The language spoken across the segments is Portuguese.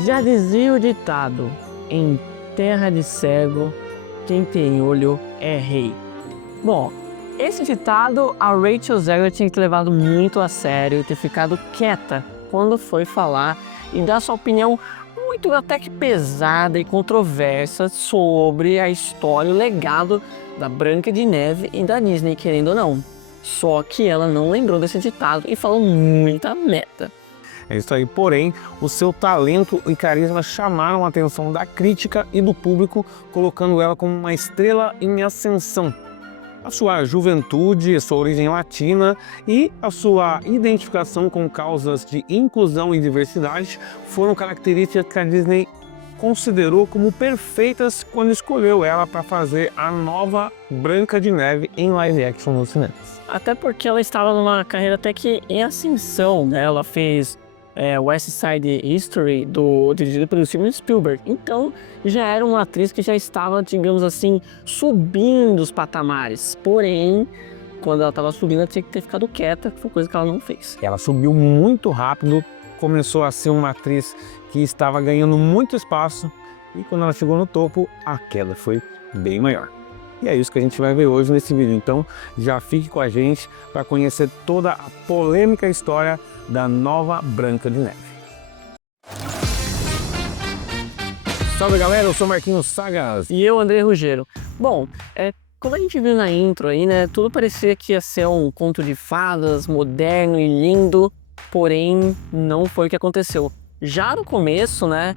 Já dizia o ditado, em terra de cego, quem tem olho é rei. Bom, esse ditado a Rachel Zegler tinha que ter levado muito a sério e ter ficado quieta quando foi falar e dar sua opinião muito até que pesada e controversa sobre a história e o legado da Branca de Neve e da Disney, querendo ou não. Só que ela não lembrou desse ditado e falou muita merda. É isso aí, porém, o seu talento e carisma chamaram a atenção da crítica e do público, colocando ela como uma estrela em ascensão. A sua juventude, a sua origem latina e a sua identificação com causas de inclusão e diversidade foram características que a Disney considerou como perfeitas quando escolheu ela para fazer a nova Branca de Neve em live action nos cinemas. Até porque ela estava numa carreira até que em ascensão, né? Ela fez West Side History, dirigido pelo Steven Spielberg. Então, já era uma atriz que já estava, digamos assim, subindo os patamares. Porém, quando ela estava subindo, ela tinha que ter ficado quieta, que foi coisa que ela não fez. Ela subiu muito rápido, começou a ser uma atriz que estava ganhando muito espaço e quando ela chegou no topo, a queda foi bem maior. E é isso que a gente vai ver hoje nesse vídeo, então já fique com a gente para conhecer toda a polêmica história da nova Branca de Neve. Salve galera, eu sou Marquinhos Sagas. E eu, André Ruggiero. Bom, como a gente viu na intro aí, né, tudo parecia que ia ser um conto de fadas, moderno e lindo, porém não foi o que aconteceu. Já no começo, né,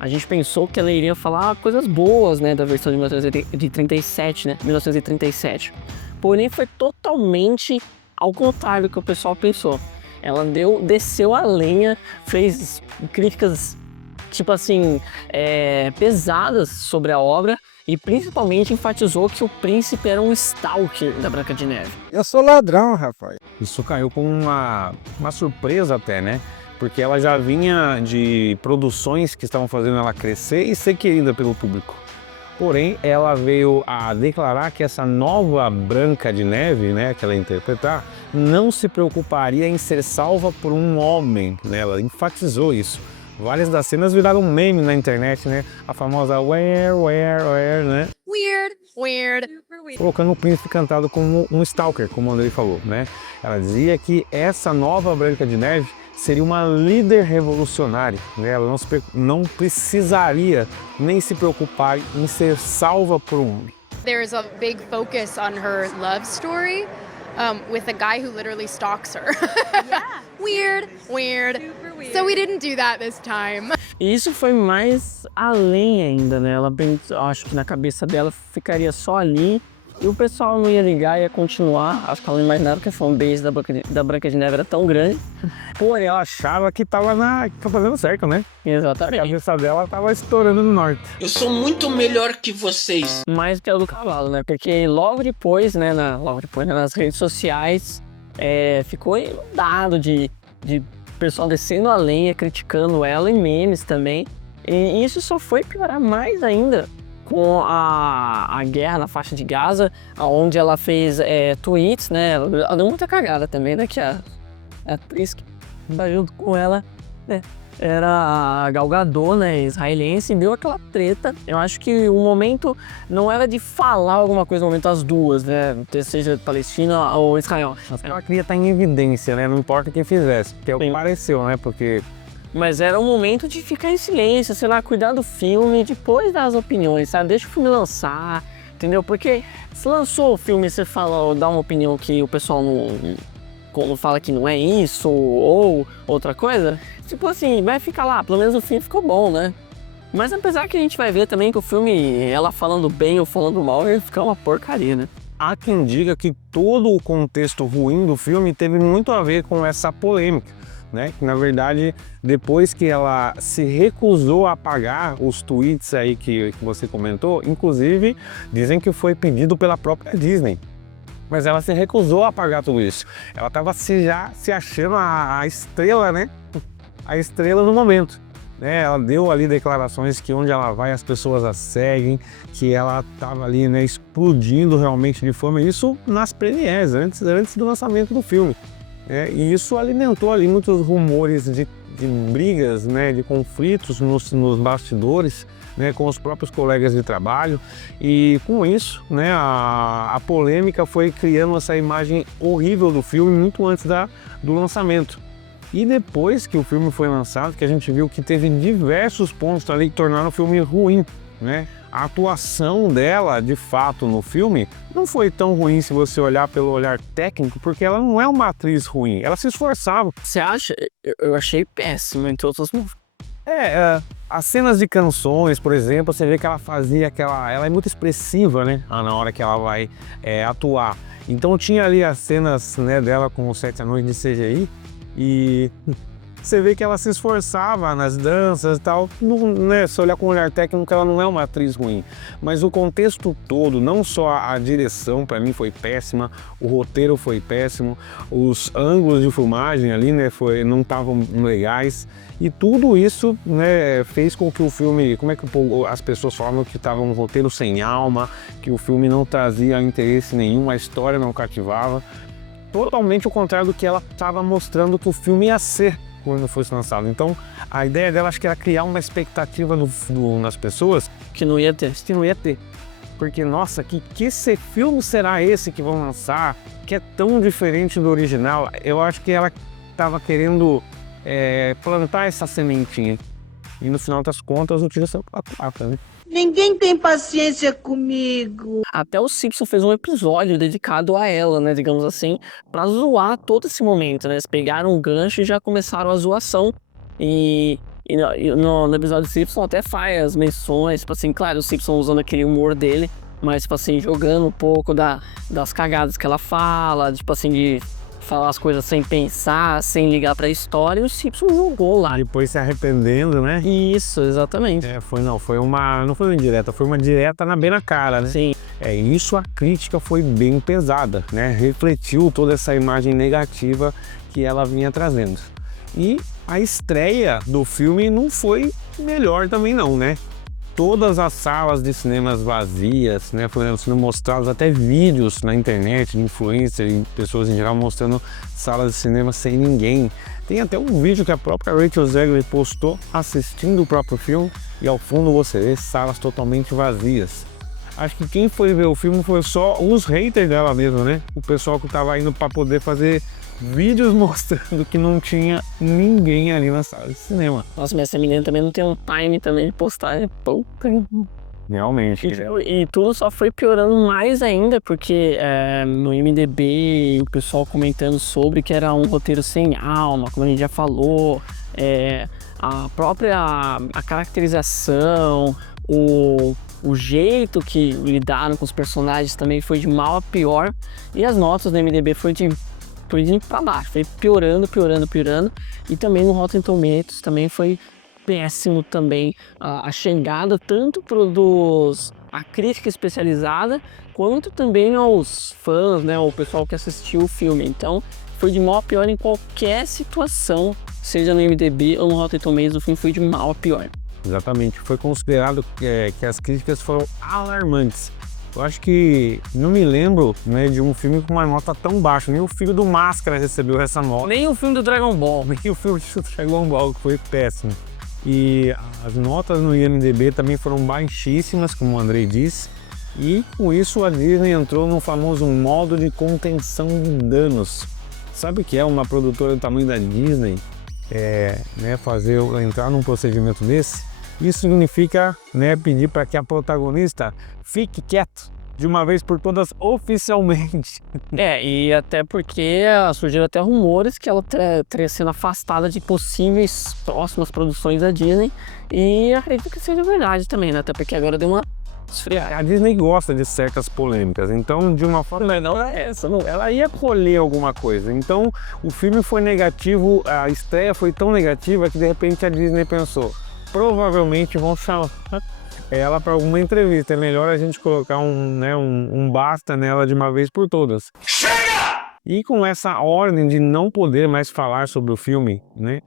a gente pensou que ela iria falar coisas boas, né, da versão de 1937, né, 1937. Porém, foi totalmente ao contrário do que o pessoal pensou. Ela desceu a lenha, fez críticas, tipo assim, pesadas sobre a obra e principalmente enfatizou que o príncipe era um stalker da Branca de Neve. Eu sou ladrão, rapaz. Isso caiu com uma surpresa até, né? Porque ela já vinha de produções que estavam fazendo ela crescer e ser querida pelo público. Porém, ela veio a declarar que essa nova Branca de Neve, né, que ela ia interpretar, não se preocuparia em ser salva por um homem, né? Ela enfatizou isso. Várias das cenas viraram meme na internet, né? A famosa where, né? Weird. Colocando o príncipe cantado como um stalker, como o Andrei falou, né? Ela dizia que essa nova Branca de Neve seria uma líder revolucionária, né? Ela não precisaria nem se preocupar em ser salva por um homem. There's a big focus on her love story with a guy who literally stalks her. Yeah. Weird. Super weird. So we didn't do that this time. E isso foi mais além ainda, né? Ela acho que na cabeça dela ficaria só ali e o pessoal não ia ligar, ia continuar. Acho que ela não imaginava que a fanbase da Branca de Neve era tão grande. Porém, ela achava que tava fazendo certo, né? A Exatamente. cabeça dela tava estourando no norte. Eu sou muito melhor que vocês. Mais que a do cavalo, né? Porque logo depois, né, nas redes sociais, ficou inundado de pessoal descendo a lenha, criticando ela, e memes também. E isso só foi piorar mais ainda com a guerra na faixa de Gaza, onde ela fez tweets, né? Ela deu muita cagada também, né? Que a atriz que tá junto com ela, né, era a Gal Gadot, né, israelense, e deu aquela treta. Eu acho que o momento não era de falar alguma coisa, no momento as duas, né, seja Palestina ou Israel. Ela queria estar em evidência, né? Não importa quem fizesse, que é o que pareceu, né? Porque Mas era um momento de ficar em silêncio, sei lá, cuidar do filme, depois das opiniões, sabe? Deixa o filme lançar, entendeu? Porque se lançou o filme e você fala, dá uma opinião que o pessoal não fala que não é isso, ou outra coisa, tipo assim, vai ficar lá, pelo menos o filme ficou bom, né? Mas apesar que a gente vai ver também que o filme, ela falando bem ou falando mal, vai ficar uma porcaria, né? há quem diga que todo o contexto ruim do filme teve muito a ver com essa polêmica, né? Que na verdade, depois que ela se recusou a apagar os tweets aí que você comentou, inclusive dizem que foi pedido pela própria Disney, mas ela se recusou a apagar tudo isso. Ela estava já se achando a estrela, né? A estrela no momento. Ela deu ali declarações que onde ela vai as pessoas a seguem, que ela estava ali, né, explodindo realmente de fama, isso nas premieres, antes do lançamento do filme. E isso alimentou ali muitos rumores de brigas, né, de conflitos nos bastidores, né, com os próprios colegas de trabalho, e com isso, né, a polêmica foi criando essa imagem horrível do filme muito antes do lançamento. E depois que o filme foi lançado, que a gente viu que teve diversos pontos ali que tornaram o filme ruim, né? A atuação dela, de fato, no filme, não foi tão ruim se você olhar pelo olhar técnico, porque ela não é uma atriz ruim, ela se esforçava. Você acha? Eu achei péssimo, entre outros motivos. As cenas de canções, por exemplo, você vê que ela fazia ela é muito expressiva, né, na hora que ela vai atuar. Então tinha ali as cenas, né, dela com os 7 anões de CGI, e você vê que ela se esforçava nas danças e tal, não, né, se olhar com o olhar técnico, ela não é uma atriz ruim, mas o contexto todo, não só a direção para mim foi péssima, o roteiro foi péssimo, os ângulos de filmagem ali, né, não estavam legais, e tudo isso, né, fez com que o filme, como é que as pessoas falam que estava um roteiro sem alma, que o filme não trazia interesse nenhum, a história não cativava, totalmente o contrário do que ela estava mostrando que o filme ia ser quando fosse lançado. Então, a ideia dela, acho que era criar uma expectativa nas pessoas Que não ia ter. que não ia ter. Porque, nossa, que filme será esse que vão lançar, que é tão diferente do original? Eu acho que ela estava querendo plantar essa sementinha. E no final das contas, o tiro saiu pela culatra, né? Ninguém tem paciência comigo. Até o Simpson fez um episódio dedicado a ela, né, digamos assim, pra zoar todo esse momento, né? Eles pegaram um gancho e já começaram a zoação. No episódio do Simpson até faz menções, tipo assim, claro, o Simpson usando aquele humor dele, mas, tipo assim, jogando um pouco das cagadas que ela fala, tipo assim, de falar as coisas sem pensar, sem ligar pra história, e o Simpson jogou lá. Depois se arrependendo, né? Isso, exatamente. Não foi uma indireta, foi uma direta bem na cara, né? Sim. Isso, a crítica foi bem pesada, né? Refletiu toda essa imagem negativa que ela vinha trazendo. E a estreia do filme não foi melhor também não, né? Todas as salas de cinemas vazias, né? Foram sendo mostrados até vídeos na internet de influencers e pessoas em geral mostrando salas de cinema sem ninguém. Tem até um vídeo que a própria Rachel Zegler postou assistindo o próprio filme, e ao fundo você vê salas totalmente vazias. Acho que quem foi ver o filme foi só os haters dela mesmo, né? O pessoal que estava indo para poder fazer vídeos mostrando que não tinha ninguém ali na sala de cinema. Nossa, mas essa menina também não tem um time também de postar, né? Puta. Realmente. E tudo só foi piorando mais ainda, porque no IMDb o pessoal comentando sobre que era um roteiro sem alma, como a gente já falou, a própria a caracterização, o jeito que lidaram com os personagens também foi de mal a pior, e as notas do IMDb foi de pra baixo, foi piorando, e também no Rotten Tomatoes também foi péssimo também a chegada tanto a crítica especializada quanto também aos fãs, né, o pessoal que assistiu o filme. Então foi de mal a pior em qualquer situação, seja no IMDb ou no Rotten Tomatoes, o filme foi de mal a pior. Exatamente, foi considerado que as críticas foram alarmantes. Eu acho que não me lembro, né, de um filme com uma nota tão baixa. Nem o filme do Máscara recebeu essa nota. Nem o filme do Dragon Ball. Nem o filme do Dragon Ball, que foi péssimo. E as notas no IMDb também foram baixíssimas, como o Andrei disse. E com isso a Disney entrou no famoso modo de contenção de danos. Sabe o que é uma produtora do tamanho da Disney entrar num procedimento desse? Isso significa, né, pedir para que a protagonista fique quieto de uma vez por todas oficialmente. E até porque surgiram até rumores que ela teria sido afastada de possíveis próximas produções da Disney, e acredito que seja verdade também, né? Até porque agora deu uma esfriada. A Disney gosta de certas polêmicas, então de uma forma... Mas não é essa, não. Ela ia colher alguma coisa. Então o filme foi negativo, a estreia foi tão negativa que de repente a Disney pensou: provavelmente vão chamar ela para alguma entrevista, é melhor a gente colocar um basta nela de uma vez por todas. Chega! E com essa ordem de não poder mais falar sobre o filme, né,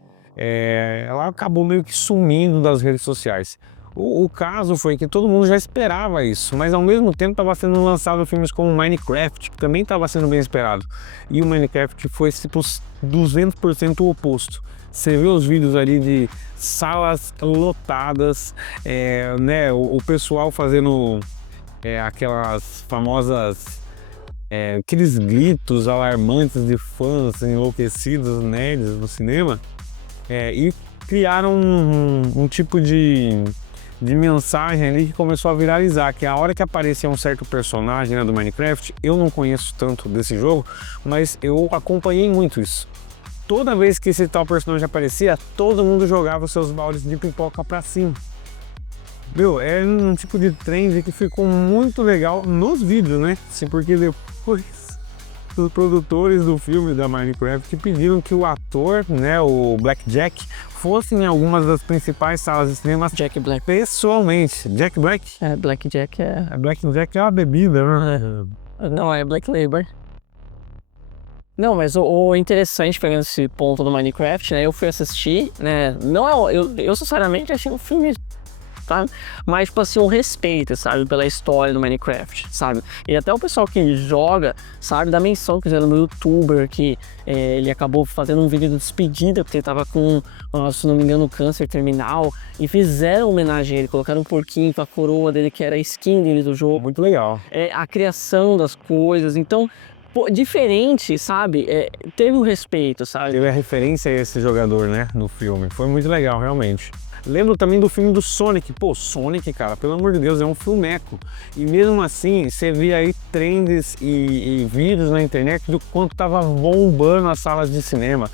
ela acabou meio que sumindo das redes sociais. O caso foi que todo mundo já esperava isso, mas ao mesmo tempo estava sendo lançado filmes como Minecraft, que também estava sendo bem esperado. E o Minecraft foi tipo 200% o oposto. Você vê os vídeos ali de salas lotadas, né, o pessoal fazendo aquelas famosas, aqueles gritos alarmantes de fãs enlouquecidos, nerds no cinema, e criaram um tipo de mensagem ali que começou a viralizar, que a hora que aparecia um certo personagem, né, do Minecraft, eu não conheço tanto desse jogo, mas eu acompanhei muito isso. Toda vez que esse tal personagem aparecia, todo mundo jogava os seus baldes de pipoca pra cima. Meu, é um tipo de trend que ficou muito legal nos vídeos, né? Assim, porque depois os produtores do filme da Minecraft pediram que o ator, né, o Blackjack, fosse em algumas das principais salas de cinema Jack Black. pessoalmente. Jack Black? Blackjack é... Blackjack é uma bebida, né? Não, é Black Label. Não, mas o interessante, pegando esse ponto do Minecraft, né? Eu fui assistir, né? Não é... Eu sinceramente achei um filme... Sabe? Mas, tipo assim, um respeito, sabe? Pela história do Minecraft, sabe? E até o pessoal que joga, sabe? Da menção que fizeram no YouTuber, que ele acabou fazendo um vídeo de despedida, porque ele tava com, se não me engano, câncer terminal. E fizeram homenagem a ele, colocaram um porquinho com a coroa dele, que era a skin dele do jogo. Muito legal. A criação das coisas, então... Pô, diferente, sabe? Teve um respeito, sabe? Teve a referência a esse jogador, né? No filme. Foi muito legal, realmente. Lembro também do filme do Sonic. Pô, Sonic, cara, pelo amor de Deus, é um filmeco. E mesmo assim, você via aí trends e vídeos na internet do quanto tava bombando as salas de cinema.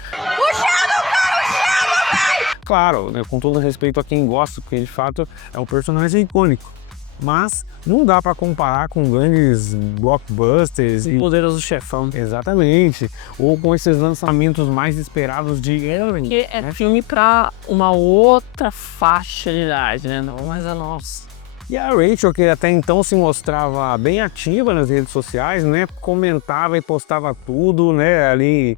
Claro, né, com todo respeito a quem gosta, porque de fato é um personagem icônico. Mas não dá para comparar com grandes blockbusters e Poderoso Chefão. exatamente, ou com esses lançamentos mais esperados de Porque é filme pra uma outra faixa de idade, né? Não mais a nossa. E a Rachel, que até então se mostrava bem ativa nas redes sociais, né, comentava e postava tudo, né, ali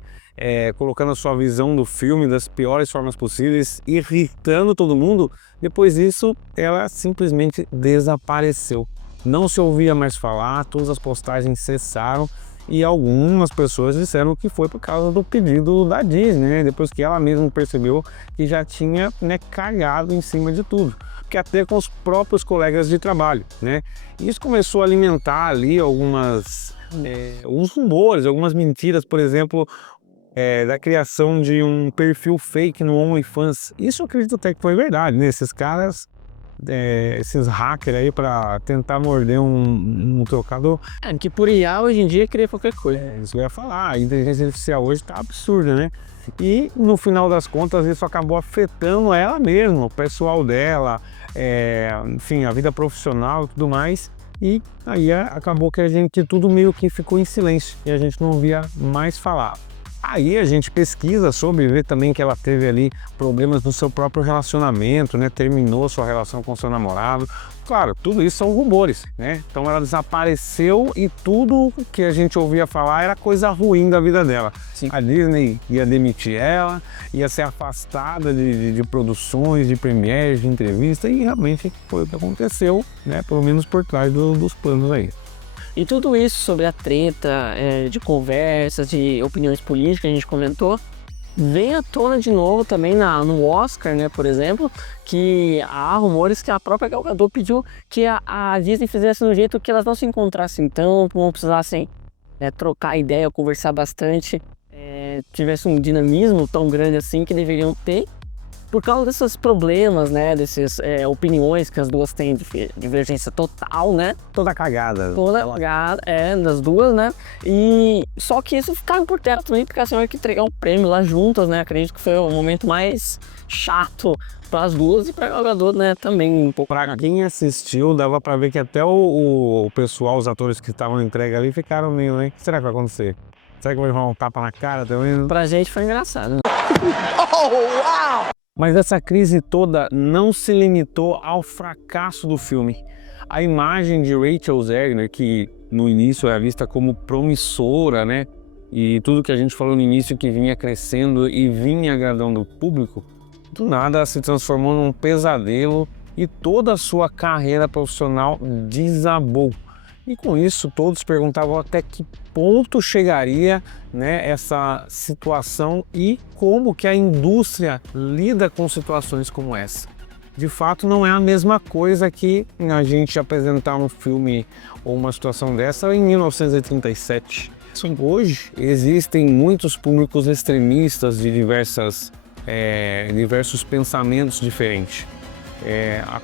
colocando a sua visão do filme das piores formas possíveis, irritando todo mundo. Depois disso, ela simplesmente desapareceu. Não se ouvia mais falar, todas as postagens cessaram e algumas pessoas disseram que foi por causa do pedido da Disney, né? Depois que ela mesma percebeu que já tinha, né, cagado em cima de tudo, que até com os próprios colegas de trabalho, né? E isso começou a alimentar ali alguns rumores, algumas mentiras, por exemplo, da criação de um perfil fake no OnlyFans. Isso eu acredito até que foi verdade, né? Esses caras, esses hackers aí para tentar morder um trocador. Que por IA hoje em dia cria qualquer coisa. Isso que eu ia falar, a inteligência artificial hoje tá absurda, né? E no final das contas isso acabou afetando ela mesma, o pessoal dela, enfim, a vida profissional e tudo mais. E aí acabou que tudo meio que ficou em silêncio e a gente não via mais falar. Aí a gente pesquisa sobre, vê também que ela teve ali problemas no seu próprio relacionamento, né? Terminou sua relação com seu namorado. Claro, tudo isso são rumores, né? Então ela desapareceu e tudo que a gente ouvia falar era coisa ruim da vida dela. Sim. A Disney ia demitir ela, ia ser afastada de produções, de premieres, de entrevistas, e realmente foi o que aconteceu, né? Pelo menos por trás dos planos aí. E tudo isso sobre a treta, de conversas, de opiniões políticas que a gente comentou, vem à tona de novo também no Oscar, né, por exemplo, que há rumores que a própria Gal Gadot pediu que a Disney fizesse de um jeito que elas não se encontrassem tanto, não precisassem trocar ideia, conversar bastante, tivesse um dinamismo tão grande assim que deveriam ter, por causa desses problemas, né, dessas opiniões que as duas têm de divergência total, né? Toda cagada. Toda cagada, das duas, né? E só que isso ficava por terra também, porque elas tinham que entregar um prêmio lá juntas, né? Acredito que foi o momento mais chato para as duas e para o jogador, né? Também um pouco. Pra quem assistiu, dava pra ver que até o pessoal, os atores que estavam na entrega ali, ficaram meio, hein? O que será que vai acontecer? Será que vai levar um tapa na cara também? Pra gente foi engraçado, né? Mas essa crise toda não se limitou ao fracasso do filme. A imagem de Rachel Zegler, que no início é vista como promissora, né? E tudo que a gente falou no início que vinha crescendo e vinha agradando o público, do nada se transformou num pesadelo e toda a sua carreira profissional desabou. E com isso todos perguntavam até que ponto chegaria, né, essa situação e como que a indústria lida com situações como essa. De fato, não é a mesma coisa que a gente apresentar um filme ou uma situação dessa em 1937. Hoje existem muitos públicos extremistas de diversos pensamentos diferentes.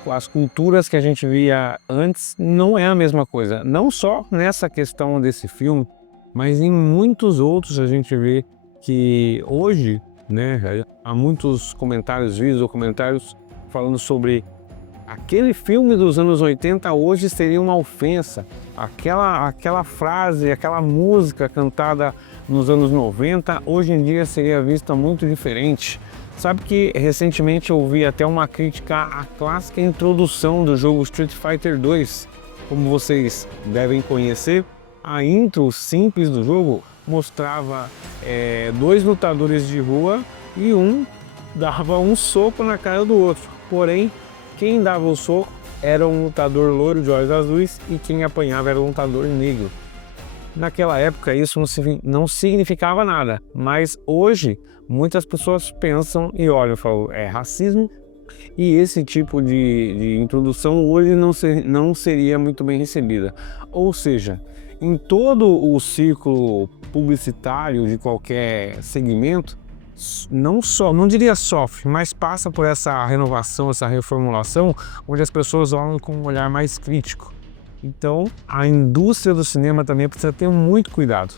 As culturas que a gente via antes não é a mesma coisa. Não só nessa questão desse filme, mas em muitos outros a gente vê que hoje, né, há muitos comentários, vídeos ou comentários falando sobre aquele filme dos anos 80 hoje seria uma ofensa. Aquela frase, aquela música cantada nos anos 90 hoje em dia seria vista muito diferente. Sabe que recentemente eu vi até uma crítica à clássica introdução do jogo Street Fighter 2. Como vocês devem conhecer, a intro simples do jogo mostrava dois lutadores de rua e um dava um soco na cara do outro. Porém, quem dava o soco era um lutador loiro de olhos azuis e quem apanhava era um lutador negro. Naquela época isso não significava nada, mas hoje muitas pessoas pensam e olham e falam, é racismo, e esse tipo de introdução hoje não seria muito bem recebida. Ou seja, em todo o ciclo publicitário de qualquer segmento, não diria sofre, mas passa por essa renovação, essa reformulação, onde as pessoas olham com um olhar mais crítico. Então, a indústria do cinema também precisa ter muito cuidado.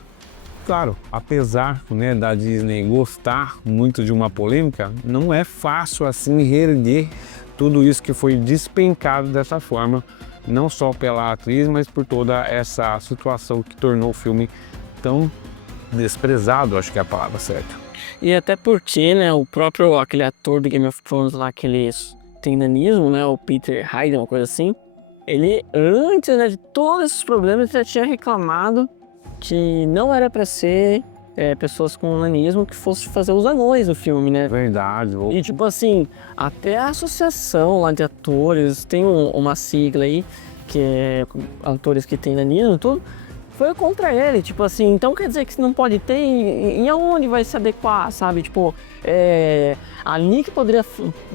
Claro, apesar, né, da Disney gostar muito de uma polêmica, não é fácil assim reerguer tudo isso que foi despencado dessa forma, não só pela atriz, mas por toda essa situação que tornou o filme tão desprezado, acho que é a palavra certa. E até porque, né, aquele ator do Game of Thrones lá, que ele tem nanismo, né, o Peter Hayden, uma coisa assim, ele, antes, né, de todos esses problemas, já tinha reclamado que não era para ser pessoas com nanismo que fosse fazer os anões no filme, né? Verdade. E tipo assim, até a associação lá de atores, tem uma sigla aí, que é atores que tem nanismo e tudo, foi contra ele, tipo assim, então quer dizer que não pode ter, em aonde vai se adequar, sabe? Tipo, a Nick poderia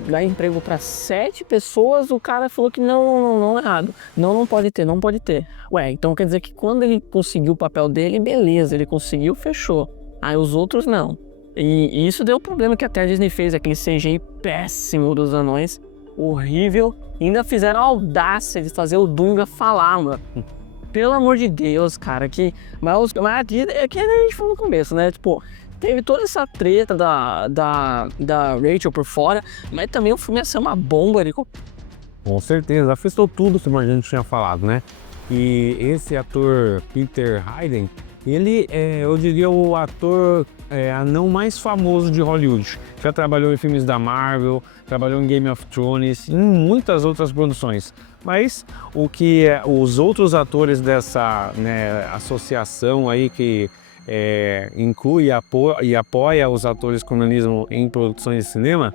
dar emprego para 7 pessoas, o cara falou que não, errado. Não pode ter, não pode ter. Ué, então quer dizer que quando ele conseguiu o papel dele, beleza, ele conseguiu, fechou. Aí os outros não. E isso deu problema que até a Disney fez, aquele CGI péssimo dos anões, horrível. Ainda fizeram a audácia de fazer o Dunga falar, mano. Pelo amor de Deus, cara, mas a Disney, é que a gente falou no começo, né? Tipo, teve toda essa treta da Rachel por fora, mas também o filme ia ser uma bomba ali. Com certeza, afetou tudo que a gente tinha falado, né? E esse ator Peter Hayden, ele eu diria o ator anão mais famoso de Hollywood. Já trabalhou em filmes da Marvel, trabalhou em Game of Thrones, em muitas outras produções. Mas o que os outros atores dessa, né, associação aí que inclui e apoia os atores com nanismo em produções de cinema,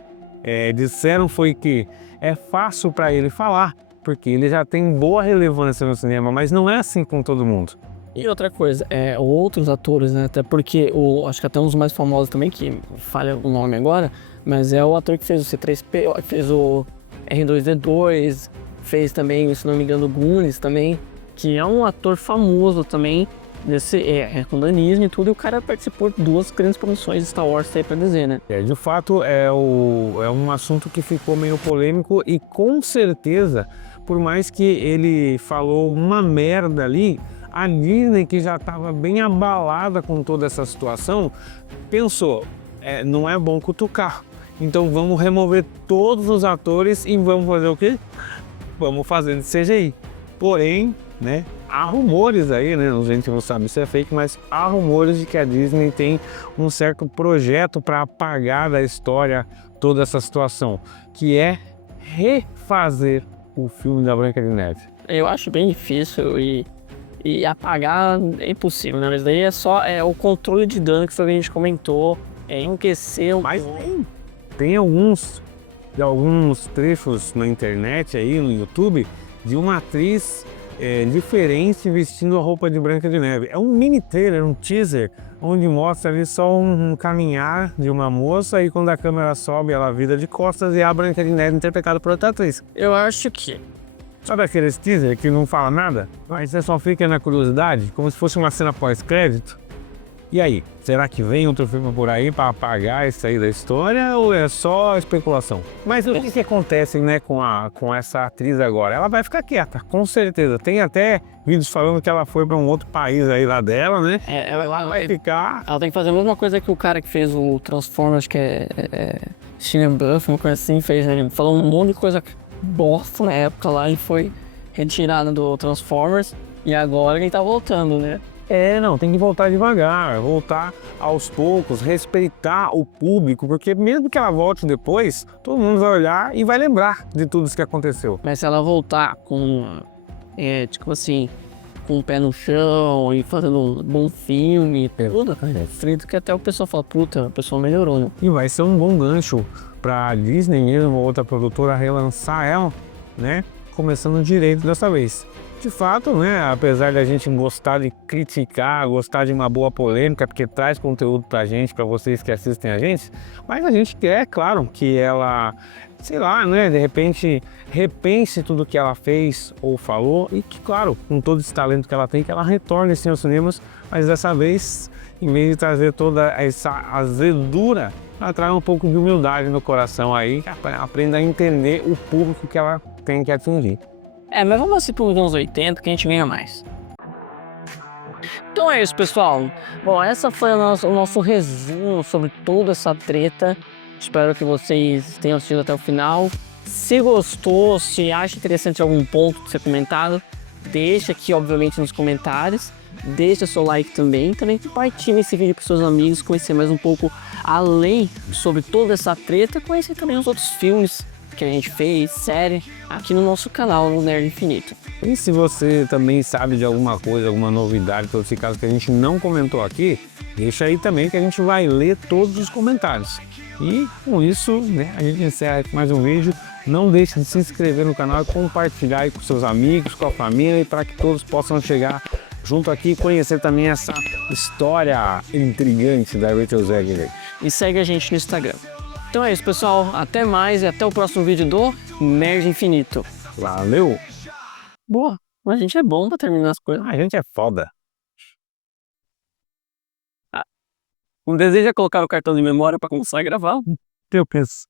disseram foi que é fácil para ele falar, porque ele já tem boa relevância no cinema, mas não é assim com todo mundo. E outra coisa, outros atores, né, até porque, acho que até um dos mais famosos também, que falha o nome agora, mas é o ator que fez o C3P, que fez o R2D2, fez também, se não me engano, o Goonies também, que é um ator famoso também, com nanismo e tudo, e o cara participou de 2 grandes produções de Star Wars aí pra dizer, né? De fato, é um assunto que ficou meio polêmico e com certeza, por mais que ele falou uma merda ali, a Disney, que já estava bem abalada com toda essa situação, pensou, não é bom cutucar, então vamos remover todos os atores e vamos fazer o quê? Vamos fazer de CGI. Porém, né, há rumores aí, né, a gente não sabe se é fake, mas há rumores de que a Disney tem um certo projeto para apagar da história toda essa situação, que é refazer o filme da Branca de Neve. Eu acho bem difícil e apagar é impossível, né? Mas daí é só o controle de dano que foi o que a gente comentou, enriquecer Mas tem alguns trechos na internet aí, no YouTube, de uma atriz diferente vestindo a roupa de Branca de Neve. É um mini trailer, um teaser, onde mostra ali só um caminhar de uma moça e quando a câmera sobe ela vira de costas e é a Branca de Neve interpretada por outra atriz. Eu acho que... Sabe aqueles teaser que não fala nada? Mas você só fica na curiosidade, como se fosse uma cena pós-crédito. E aí, será que vem outro filme por aí para apagar isso aí da história ou é só especulação? Mas o que acontece, né, com essa atriz agora? Ela vai ficar quieta, com certeza. Tem até vídeos falando que ela foi para um outro país aí lá dela, né? Ela Vai ficar... Ela tem que fazer a mesma coisa que o cara que fez o Transformers, acho que é Shia LaBeouf, uma coisa assim, fez, né? Ele falou um monte de coisa bosta na época lá, ele foi retirado do Transformers e agora ele tá voltando, né? Não, tem que voltar devagar, voltar aos poucos, respeitar o público, porque mesmo que ela volte depois, todo mundo vai olhar e vai lembrar de tudo isso que aconteceu. Mas se ela voltar com, tipo assim, com o pé no chão e fazendo um bom filme e tudo, cara, é frito que até o pessoal fala, puta, a pessoa melhorou, né? E vai ser um bom gancho para Disney mesmo, ou outra produtora, relançar ela, né? Começando direito dessa vez. De fato, né, apesar da gente gostar de criticar, gostar de uma boa polêmica, porque traz conteúdo pra gente, pra vocês que assistem a gente, mas a gente quer, claro, que ela, sei lá, né, de repente repense tudo que ela fez ou falou e que, claro, com todo esse talento que ela tem, que ela retorne sim aos cinemas, mas dessa vez, em vez de trazer toda essa azedura, ela traz um pouco de humildade no coração aí, aprenda a entender o público que ela tem que atingir. Mas vamos assim para os anos 80 que a gente ganha mais. Então é isso, pessoal. Bom, essa foi o nosso resumo sobre toda essa treta. Espero que vocês tenham assistido até o final. Se gostou, se acha interessante algum ponto de ser comentado, deixa aqui, obviamente, nos comentários. Deixa seu like também. Também compartilhe esse vídeo com seus amigos, conhecer mais um pouco além sobre toda essa treta. Conhecer também os outros filmes que a gente fez, série, aqui no nosso canal, no Nerd Infinito. E se você também sabe de alguma coisa, alguma novidade, todo esse caso que a gente não comentou aqui, deixa aí também que a gente vai ler todos os comentários. E com isso, né, a gente encerra mais um vídeo. Não deixe de se inscrever no canal e compartilhar aí com seus amigos, com a família, e para que todos possam chegar junto aqui e conhecer também essa história intrigante da Rachel Zegler. E segue a gente no Instagram. Então é isso, pessoal. Até mais e até o próximo vídeo do Nerd Infinito. Valeu! Boa, mas a gente é bom pra terminar as coisas. A gente é foda. Não deseja colocar o cartão de memória pra começar a gravar? Eu penso.